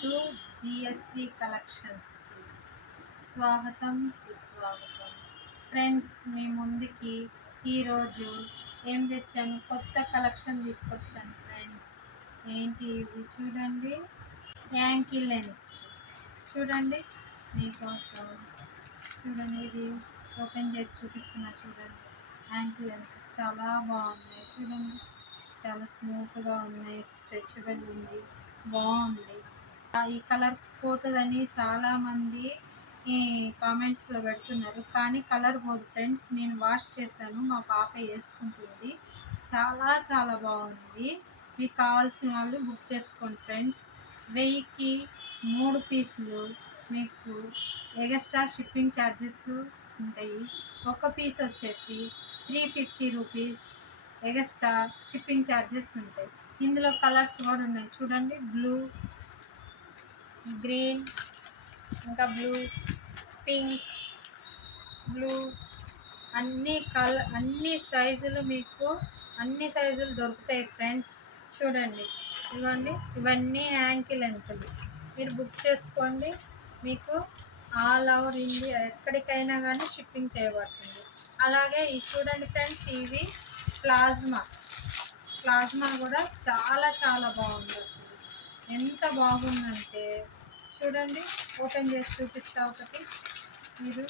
To GSV కలెక్షన్స్కి స్వాగతం సుస్వాగతం. Friends, మీ ముందుకి ఈరోజు ఏం తెచ్చాను, కొత్త కలెక్షన్ తీసుకొచ్చాను ఫ్రెండ్స్. ఏంటి ఇది చూడండి, యాంకీ లెన్స్ చూడండి మీకోసం. చూడండి, ఇది ఓపెన్ చేసి చూపిస్తున్నా చూడండి. యాంకీ లెన్స్ చాలా బాగున్నాయి చూడండి, చాలా స్మూత్గా ఉన్నాయి, స్ట్రెచబుల్ ఉంది, బాగుంది. ఈ కలర్ పోతుందని చాలామంది ఈ కామెంట్స్లో పెడుతున్నారు, కానీ కలర్ పోదు ఫ్రెండ్స్. నేను వాష్ చేశాను, మా పాప వేసుకుంటుంది, చాలా చాలా బాగుంది. మీకు కావాల్సిన వాళ్ళు బుక్ చేసుకోండి ఫ్రెండ్స్. 1000కి 3 పీసులు మీకు ఎక్స్ట్రా షిప్పింగ్ ఛార్జెస్ ఉంటాయి. ఒక పీస్ వచ్చేసి 350 రూపీస్ ఎక్స్ట్రా షిప్పింగ్ ఛార్జెస్ ఉంటాయి. ఇందులో కలర్స్ కూడా ఉన్నాయి చూడండి, బ్లూ, గ్రీన్, ఇంకా బ్లూ, పింక్, బ్లూ, అన్ని సైజులు మీకు అన్ని సైజులు దొరుకుతాయి ఫ్రెండ్స్. చూడండి, ఇవ్వండి, ఇవన్నీ యాంకీ లెంత్లు. మీరు బుక్ చేసుకోండి, మీకు ఆల్ ఓవర్ ఇండియా ఎక్కడికైనా కానీ షిప్పింగ్ చేయబడుతుంది. అలాగే ఇవి చూడండి ఫ్రెండ్స్, ఇవి ప్లాజ్మా కూడా చాలా చాలా బాగుంది. అసలు ఎంత బాగుందంటే చూడండి, ఓపెన్ చేసి చూపిస్తా ఒకటి. మీరు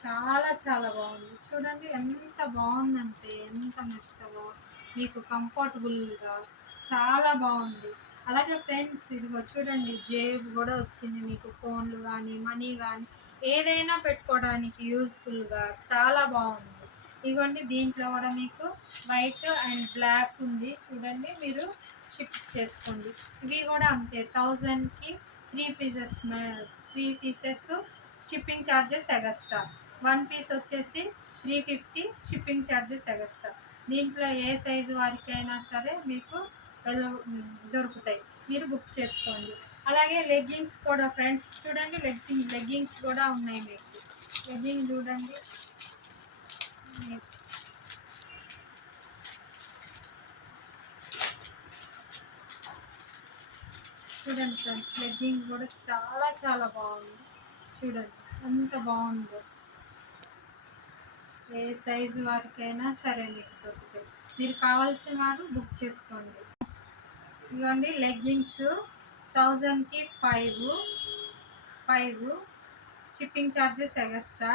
చాలా చాలా బాగుంది చూడండి, ఎంత బాగుందంటే ఎంత మెత్తగా, మీకు కంఫర్టబుల్గా చాలా బాగుంది. అలాగే ఫ్రెండ్స్, ఇదిగో చూడండి, జేబు కూడా వచ్చింది మీకు. ఫోన్లు కానీ మనీ కానీ ఏదైనా పెట్టుకోవడానికి యూజ్ఫుల్గా చాలా బాగుంది. ఇదిగోండి, దీంట్లో కూడా మీకు వైట్ అండ్ బ్లాక్ ఉంది చూడండి, మీరు షిప్ చేసుకోండి. ఇవి కూడా అంతే, 1000కి 3 pieces shipping charges extra. 1 piece వచ్చేసి 350 షిప్పింగ్ ఛార్జెస్ ఎగస్ట్రా. దీంట్లో ఏ సైజు వారికైనా సరే మీకు దొరుకుతాయి, మీరు బుక్ చేసుకోండి. అలాగే లెగ్గింగ్స్ కూడా ఫ్రెండ్స్ చూడండి, లెగ్గింగ్స్ కూడా ఉన్నాయి మీకు. లెగ్గింగ్ చూడండి, చూడండి ఫ్రెండ్స్, లెగ్గింగ్ కూడా చాలా చాలా బాగుంది. చూడండి ఎంత బాగుందో. ఏ సైజు వారికైనా సరే మీకు దొరుకుతాయి, మీరు కావాల్సిన వారు బుక్ చేసుకోండి. ఇదిగోండి, లెగ్గింగ్స్ 1000కి 5 షిప్పింగ్ ఛార్జెస్ ఎగస్ట్రా.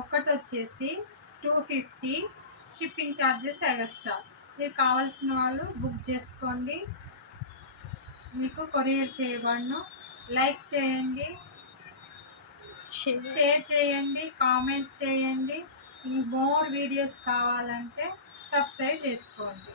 ఒకటి వచ్చేసి 250 షిప్పింగ్ ఛార్జెస్ ఎగస్ట్రా. మీరు కావాల్సిన వాళ్ళు బుక్ చేసుకోండి, మీకు కొరియర్ చేయబడును. లైక్ చేయండి, షేర్ చేయండి, కామెంట్స్ చేయండి. మోర్ వీడియోస్ కావాలంటే సబ్స్క్రైబ్ చేసుకోండి.